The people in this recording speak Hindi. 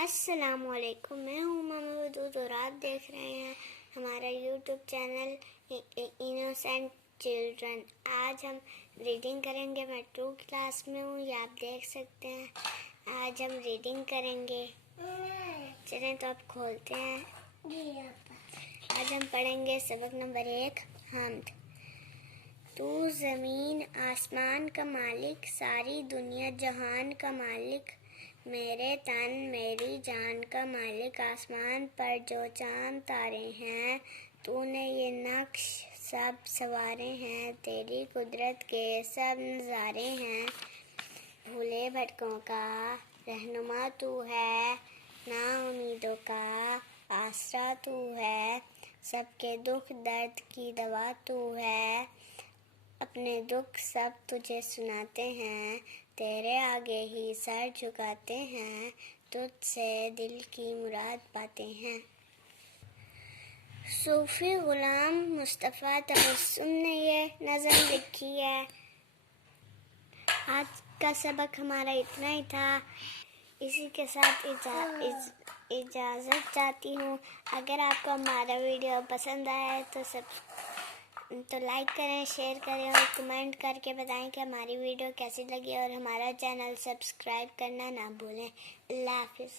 अस्सलामुअलैकुम, मैं हूँ महमूद और आप देख रहे हैं हमारा यूट्यूब चैनल इनोसेंट चिल्ड्रन। आज हम रीडिंग करेंगे। मैं 2 क्लास में हूँ, ये आप देख सकते हैं। आज हम रीडिंग करेंगे। चलें तो आप खोलते हैं। आज हम पढ़ेंगे सबक नंबर 1, हम्द। तू ज़मीन आसमान का मालिक, सारी दुनिया जहान का मालिक, मेरे तन मेरी जान का मालिक, आसमान पर जो चांद तारे हैं, तूने ये नक्श सब संवारे हैं, तेरी कुदरत के सब नज़ारे हैं। भूले भटकों का रहनुमा तू है, ना उम्मीदों का आसरा तू है, सबके दुख दर्द की दवा तू है, अपने दुख सब तुझे सुनाते हैं, तेरे आगे ही सर झुकाते हैं, तुझसे दिल की मुराद पाते हैं। सूफी गुलाम मुस्तफ़ा तबस्सुम ने ये नज़म लिखी है। आज का सबक हमारा इतना ही था। इसी के साथ इजाज़त चाहती हूँ। अगर आपको हमारा वीडियो पसंद आया है तो लाइक करें, शेयर करें और कमेंट करके बताएं कि हमारी वीडियो कैसी लगी और हमारा चैनल सब्सक्राइब करना ना भूलें। अल्लाह हाफ़िज़।